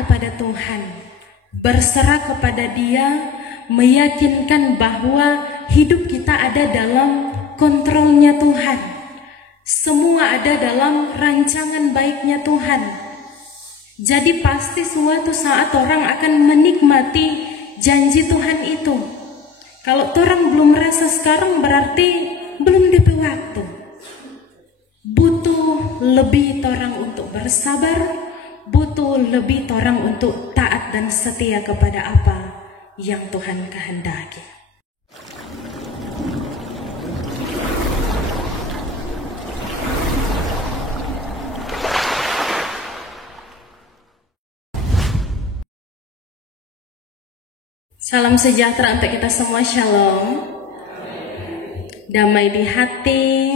kepada Tuhan, berserah kepada Dia, meyakinkan bahwa hidup kita ada dalam kontrolnya Tuhan. Semua ada dalam rancangan baiknya Tuhan. Jadi pasti suatu saat orang akan menikmati janji Tuhan itu. Kalau orang belum merasa sekarang berarti belum DP waktu. Butuh lebih orang untuk bersabar, butuh lebih orang untuk taat dan setia kepada apa yang Tuhan kehendaki. Salam sejahtera untuk kita semua, shalom. Damai di hati.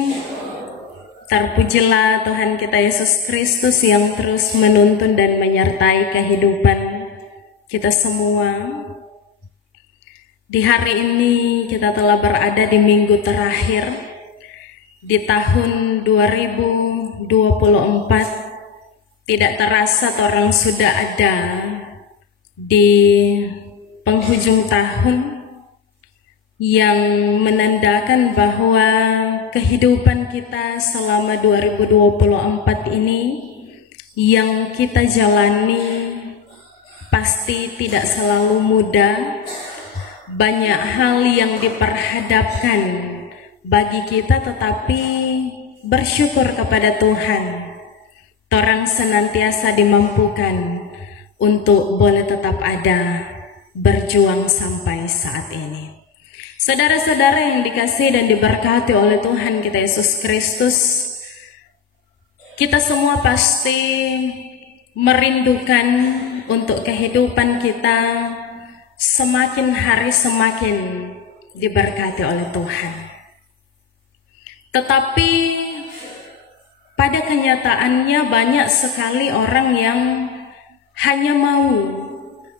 Terpujilah Tuhan kita Yesus Kristus yang terus menuntun dan menyertai kehidupan kita semua. Di hari ini kita telah berada di minggu terakhir di tahun 2024. Tidak terasa orang sudah ada di penghujung tahun, yang menandakan bahwa kehidupan kita selama 2024 ini yang kita jalani pasti tidak selalu mudah. Banyak hal yang diperhadapkan bagi kita, tetapi bersyukur kepada Tuhan, orang senantiasa dimampukan untuk boleh tetap ada, berjuang sampai saat ini. Saudara-saudara yang dikasihi dan diberkati oleh Tuhan kita Yesus Kristus, kita semua pasti merindukan untuk kehidupan kita semakin hari semakin diberkati oleh Tuhan. Tetapi pada kenyataannya banyak sekali orang yang hanya mau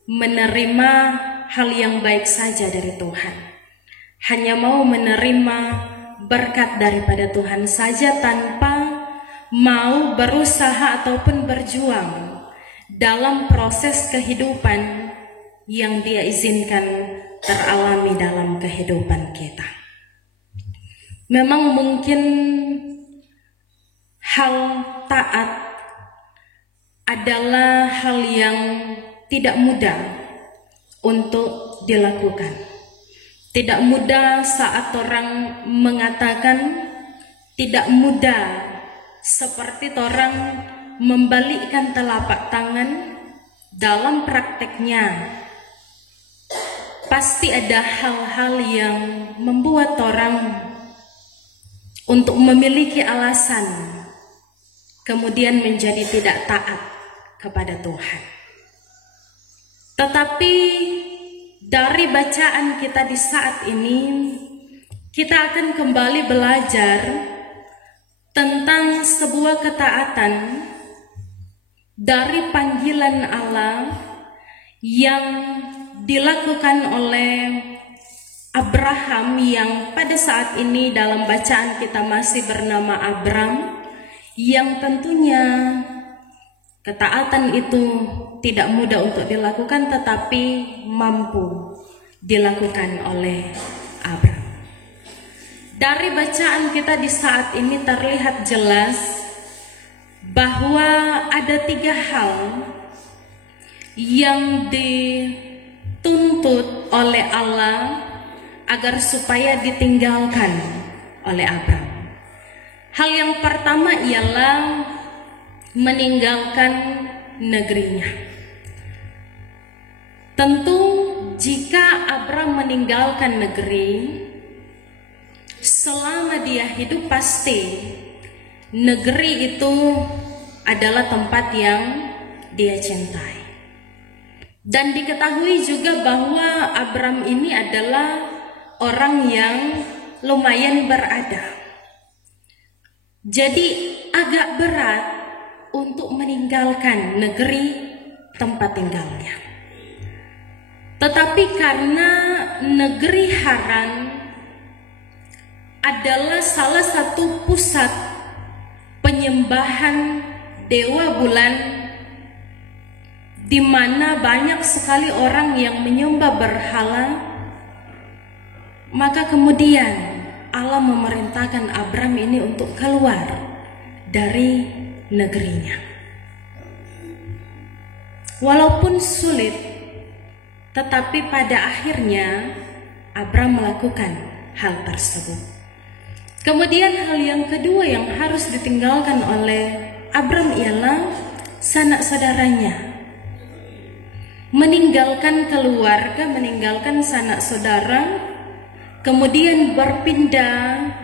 menerima hal yang baik saja dari Tuhan, hanya mau menerima berkat daripada Tuhan saja tanpa mau berusaha ataupun berjuang dalam proses kehidupan yang Dia izinkan teralami dalam kehidupan kita. Memang mungkin hal taat adalah hal yang tidak mudah untuk dilakukan. Tidak mudah saat orang mengatakan, tidak mudah seperti orang membalikkan telapak tangan. Dalam prakteknya pasti ada hal-hal yang membuat orang untuk memiliki alasan kemudian menjadi tidak taat kepada Tuhan. Tetapi dari bacaan kita di saat ini, kita akan kembali belajar tentang sebuah ketaatan dari panggilan Allah yang dilakukan oleh Abraham, yang pada saat ini dalam bacaan kita masih bernama Abram, yang tentunya ketaatan itu tidak mudah untuk dilakukan, tetapi mampu dilakukan oleh Abram. Dari bacaan kita di saat ini terlihat jelas bahwa ada 3 hal yang dituntut oleh Allah agar supaya ditinggalkan oleh Abram. Hal yang pertama ialah meninggalkan negerinya. Tentu jika Abram meninggalkan negeri, selama dia hidup pasti negeri itu adalah tempat yang dia cintai. Dan diketahui juga bahwa Abram ini adalah orang yang lumayan berada. Jadi agak berat untuk meninggalkan negeri tempat tinggalnya. Tetapi karena negeri Haran adalah salah satu pusat penyembahan dewa bulan di mana banyak sekali orang yang menyembah berhala, maka kemudian Allah memerintahkan Abram ini untuk keluar dari negerinya. Walaupun sulit, tetapi pada akhirnya Abram melakukan hal tersebut. Kemudian hal yang kedua yang harus ditinggalkan oleh Abram ialah sanak saudaranya. Meninggalkan keluarga, meninggalkan sanak saudara, kemudian berpindah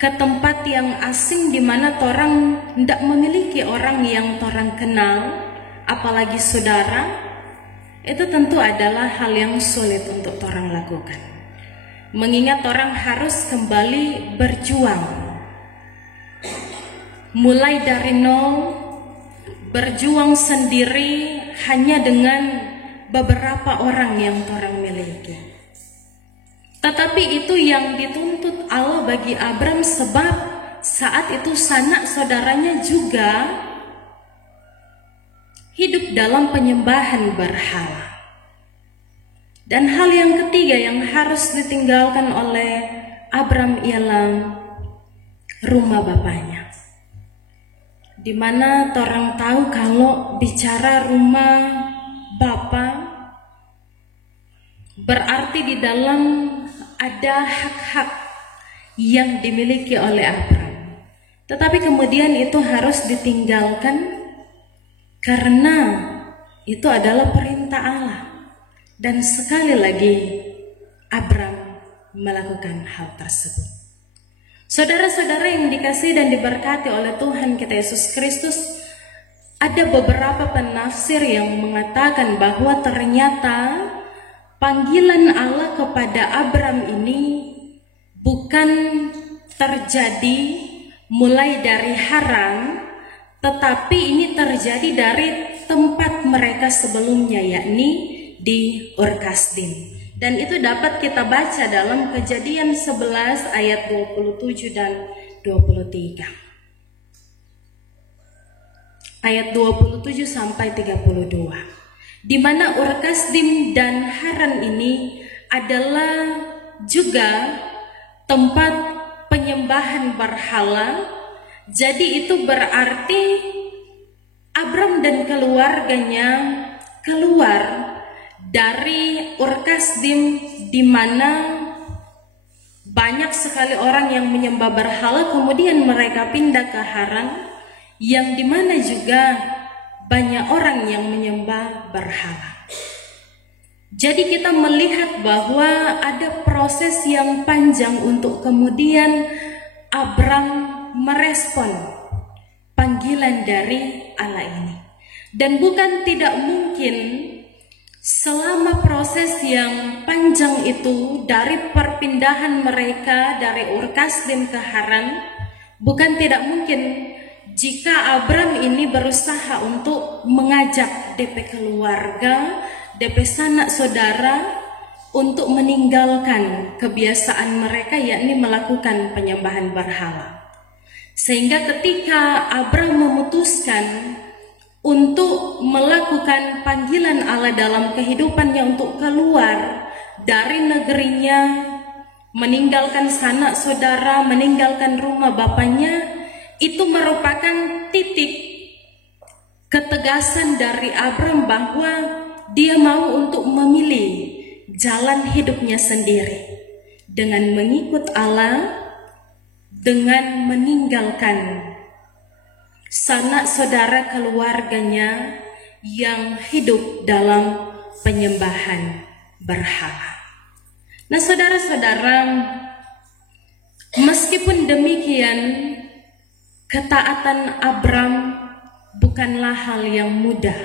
ke tempat yang asing di mana orang tidak memiliki orang yang orang kenal, apalagi saudara. Itu tentu adalah hal yang sulit untuk orang lakukan. Mengingat orang harus kembali berjuang, mulai dari nol, berjuang sendiri hanya dengan beberapa orang yang orang miliki. Tetapi itu yang dituntut Allah bagi Abram, sebab saat itu sanak saudaranya juga hidup dalam penyembahan berhala. Dan hal yang ketiga yang harus ditinggalkan oleh Abram ialah rumah bapaknya. Dimana orang tahu kalau bicara rumah bapa, berarti di dalam ada hak-hak yang dimiliki oleh Abram. Tetapi kemudian itu harus ditinggalkan karena itu adalah perintah Allah. Dan sekali lagi Abram melakukan hal tersebut. Saudara-saudara yang dikasihi dan diberkati oleh Tuhan kita Yesus Kristus, ada beberapa penafsir yang mengatakan bahwa ternyata panggilan Allah kepada Abram ini bukan terjadi mulai dari Haran, tetapi ini terjadi dari tempat mereka sebelumnya, yakni di Ur Kasdim. Dan itu dapat kita baca dalam Kejadian 11 ayat 27 dan 23. Ayat 27 sampai 32. Di mana Ur Kasdim dan Haran ini adalah juga tempat penyembahan berhala. Jadi itu berarti Abram dan keluarganya keluar dari Ur Kasdim, di mana banyak sekali orang yang menyembah berhala, kemudian mereka pindah ke Haran, yang di mana juga banyak orang yang menyembah berhala. Jadi kita melihat bahwa ada proses yang panjang untuk kemudian Abram merespon panggilan dari Allah ini. Dan bukan tidak mungkin selama proses yang panjang itu dari perpindahan mereka dari Ur Kasdim ke Haran, bukan tidak mungkin jika Abram ini berusaha untuk mengajak DP keluarga, DP sanak saudara untuk meninggalkan kebiasaan mereka, yakni melakukan penyembahan berhala. Sehingga ketika Abram memutuskan untuk melakukan panggilan Allah dalam kehidupannya untuk keluar dari negerinya, meninggalkan sanak saudara, meninggalkan rumah bapaknya, itu merupakan titik ketegasan dari Abram bahwa dia mau untuk memilih jalan hidupnya sendiri dengan mengikut Allah, dengan meninggalkan sanak saudara keluarganya yang hidup dalam penyembahan berhala. Nah, saudara-saudara, meskipun demikian, ketaatan Abram bukanlah hal yang mudah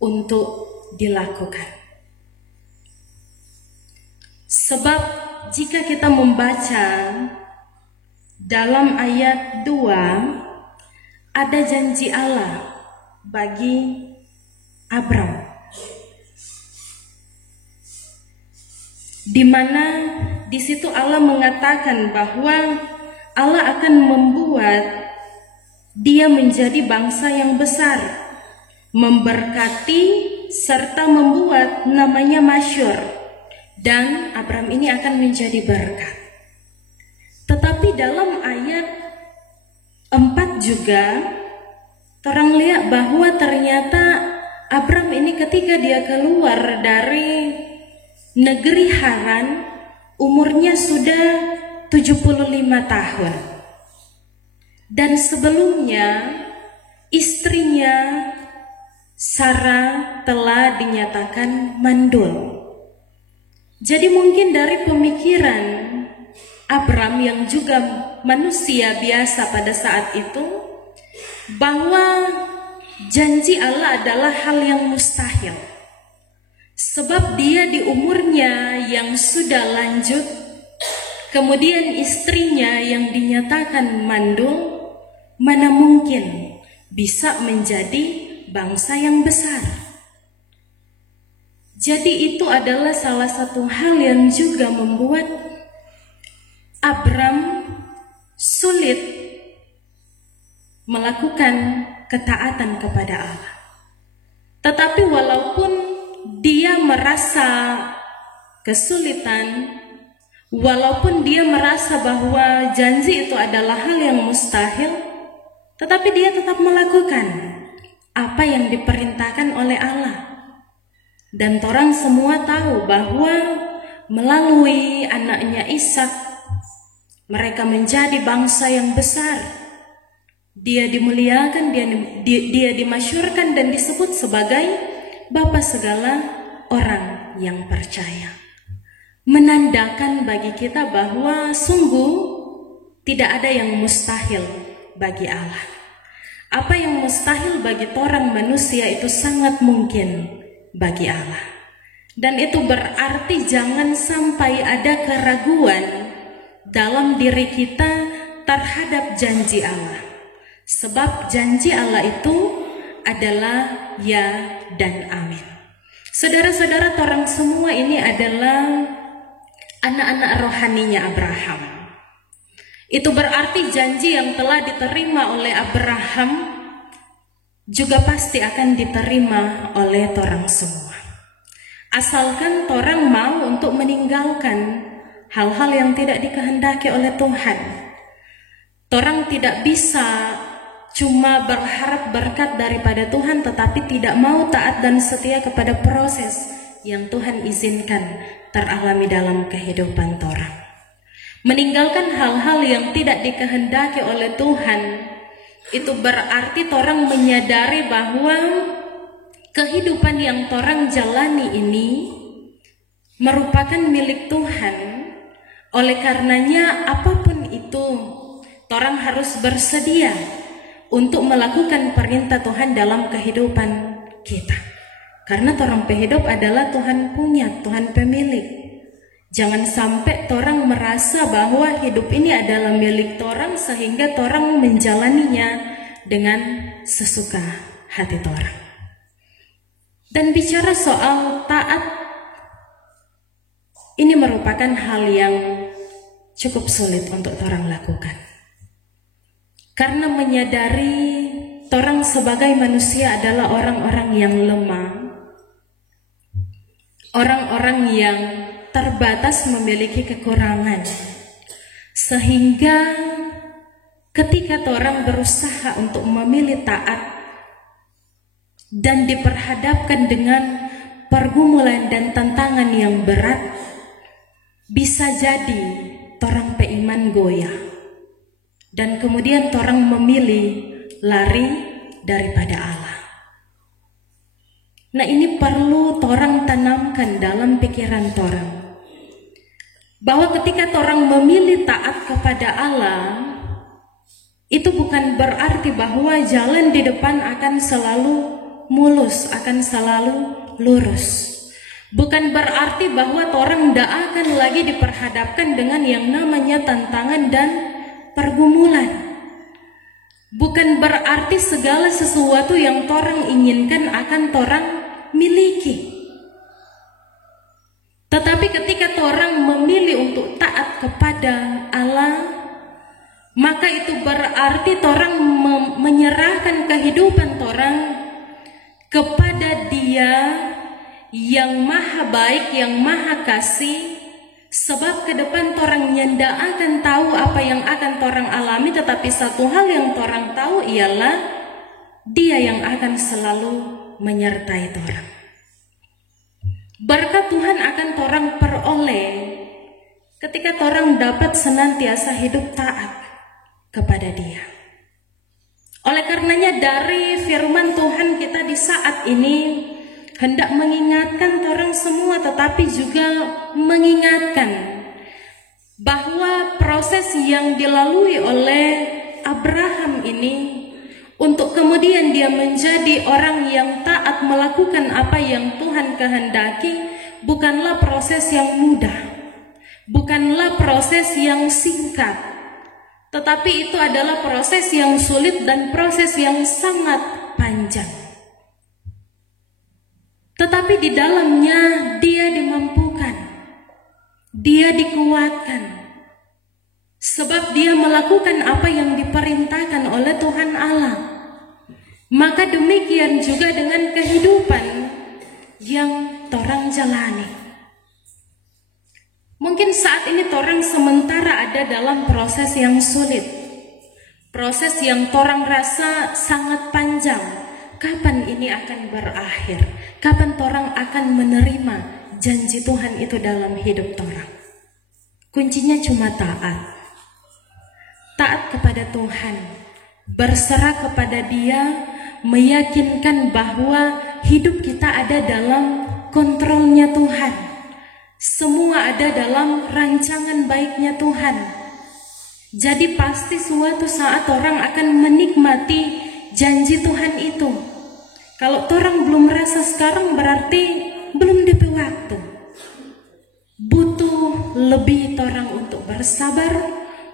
untuk dilakukan. Sebab jika kita membaca dalam ayat 2, ada janji Allah bagi Abram, di mana di situ Allah mengatakan bahwa Allah akan membuat dia menjadi bangsa yang besar, memberkati serta membuat namanya masyhur, dan Abram ini akan menjadi berkat. Tetapi dalam ayat 4 juga orang lihat bahwa ternyata Abram ini ketika dia keluar dari negeri Haran, umurnya sudah 75 tahun. Dan sebelumnya istrinya Sarah telah dinyatakan mandul. Jadi mungkin dari pemikiran Abram yang juga manusia biasa pada saat itu, bahwa janji Allah adalah hal yang mustahil. Sebab dia di umurnya yang sudah lanjut, kemudian istrinya yang dinyatakan mandul, mana mungkin bisa menjadi bangsa yang besar. Jadi itu adalah salah satu hal yang juga membuat Abram sulit melakukan ketaatan kepada Allah. Tetapi walaupun dia merasa kesulitan, walaupun dia merasa bahwa janji itu adalah hal yang mustahil, tetapi dia tetap melakukan apa yang diperintahkan oleh Allah. Dan orang semua tahu bahwa melalui anaknya Ishak, mereka menjadi bangsa yang besar. Dia dimuliakan, dia dimasyhurkan dan disebut sebagai bapa segala orang yang percaya. Menandakan bagi kita bahwa sungguh tidak ada yang mustahil bagi Allah. Apa yang mustahil bagi orang manusia itu sangat mungkin bagi Allah. Dan itu berarti jangan sampai ada keraguan dalam diri kita terhadap janji Allah. Sebab janji Allah itu adalah ya dan amin. Saudara-saudara, orang semua ini adalah anak-anak rohaninya Abraham. Itu berarti janji yang telah diterima oleh Abraham juga pasti akan diterima oleh orang semua. Asalkan orang mau untuk meninggalkan hal-hal yang tidak dikehendaki oleh Tuhan. Orang tidak bisa cuma berharap berkat daripada Tuhan tetapi tidak mau taat dan setia kepada proses yang Tuhan izinkan teralami dalam kehidupan orang. Meninggalkan hal-hal yang tidak dikehendaki oleh Tuhan, itu berarti orang menyadari bahwa kehidupan yang orang jalani ini merupakan milik Tuhan. Oleh karenanya apapun itu, orang harus bersedia untuk melakukan perintah Tuhan dalam kehidupan kita. Karena orang pehidup adalah Tuhan punya, Tuhan pemilik. Jangan sampai orang merasa bahwa hidup ini adalah milik orang sehingga orang menjalaninya dengan sesuka hati orang. Dan bicara soal taat, ini merupakan hal yang cukup sulit untuk orang lakukan. Karena menyadari orang sebagai manusia adalah orang-orang yang lemah, orang-orang yang terbatas memiliki kekurangan, sehingga ketika orang berusaha untuk memilih taat dan diperhadapkan dengan pergumulan dan tantangan yang berat, bisa jadi orang beriman goyah dan kemudian orang memilih lari daripada Allah. Nah, ini perlu orang tanamkan dalam pikiran orang, bahwa ketika orang memilih taat kepada Allah, itu bukan berarti bahwa jalan di depan akan selalu mulus, akan selalu lurus. Bukan berarti bahwa orang tidak akan lagi diperhadapkan dengan yang namanya tantangan dan pergumulan. Bukan berarti segala sesuatu yang orang inginkan akan orang miliki. Tetapi ketika orang memilih untuk taat kepada Allah, maka itu berarti orang menyerahkan kehidupan orang kepada Dia yang maha baik, yang maha kasih. Sebab ke depan torang nyanda akan tahu apa yang akan torang alami, tetapi satu hal yang torang tahu ialah Dia yang akan selalu menyertai torang. Berkat Tuhan akan torang peroleh ketika torang dapat senantiasa hidup taat kepada Dia. Oleh karenanya dari firman Tuhan kita di saat ini hendak mengingatkan torang semua, tetapi juga mengingatkan bahwa proses yang dilalui oleh Abraham ini untuk kemudian dia menjadi orang yang taat melakukan apa yang Tuhan kehendaki bukanlah proses yang mudah, bukanlah proses yang singkat, tetapi itu adalah proses yang sulit dan proses yang sangat panjang. Tetapi di dalamnya dia dimampukan, dia dikuatkan, sebab dia melakukan apa yang diperintahkan oleh Tuhan Allah. Maka demikian juga dengan kehidupan yang torang jalani. Mungkin saat ini torang sementara ada dalam proses yang sulit, proses yang torang rasa sangat panjang. Kapan ini akan berakhir? Kapan torang akan menerima janji Tuhan itu dalam hidup torang? Kuncinya cuma taat. Taat kepada Tuhan, berserah kepada Dia, meyakinkan bahwa hidup kita ada dalam kontrolnya Tuhan. Semua ada dalam rancangan baiknya Tuhan. Jadi pasti suatu saat orang akan menikmati janji Tuhan itu. Kalau orang belum merasa sekarang berarti belum DP waktu. Butuh lebih orang untuk bersabar,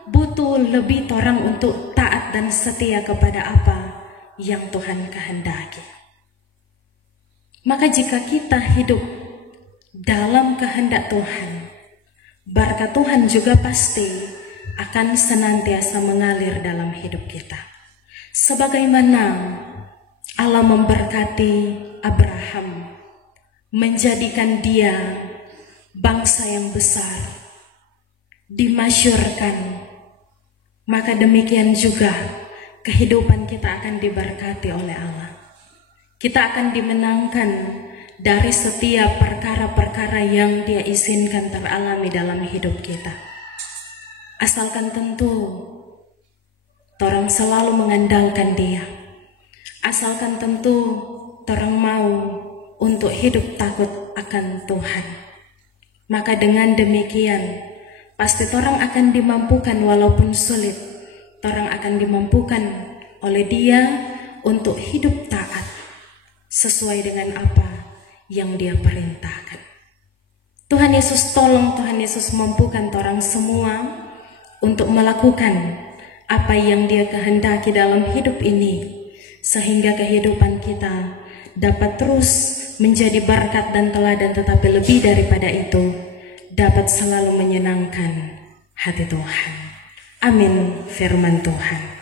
butuh lebih orang untuk taat dan setia kepada apa yang Tuhan kehendaki. Maka jika kita hidup dalam kehendak Tuhan, berkat Tuhan juga pasti akan senantiasa mengalir dalam hidup kita. Sebagaimana Allah memberkati Abraham, menjadikan dia bangsa yang besar, dimasyurkan, maka demikian juga kehidupan kita akan diberkati oleh Allah. Kita akan dimenangkan dari setiap perkara-perkara yang Dia izinkan teralami dalam hidup kita. Asalkan tentu torang selalu mengandalkan Dia. Asalkan tentu torang mau untuk hidup takut akan Tuhan. Maka dengan demikian pasti torang akan dimampukan walaupun sulit. Torang akan dimampukan oleh Dia untuk hidup taat sesuai dengan apa yang Dia perintahkan. Tuhan Yesus tolong, Tuhan Yesus mampukan torang semua untuk melakukan apa yang Dia kehendaki dalam hidup ini, sehingga kehidupan kita dapat terus menjadi berkat dan teladan, tetapi lebih daripada itu dapat selalu menyenangkan hati Tuhan. Amin. Firman Tuhan.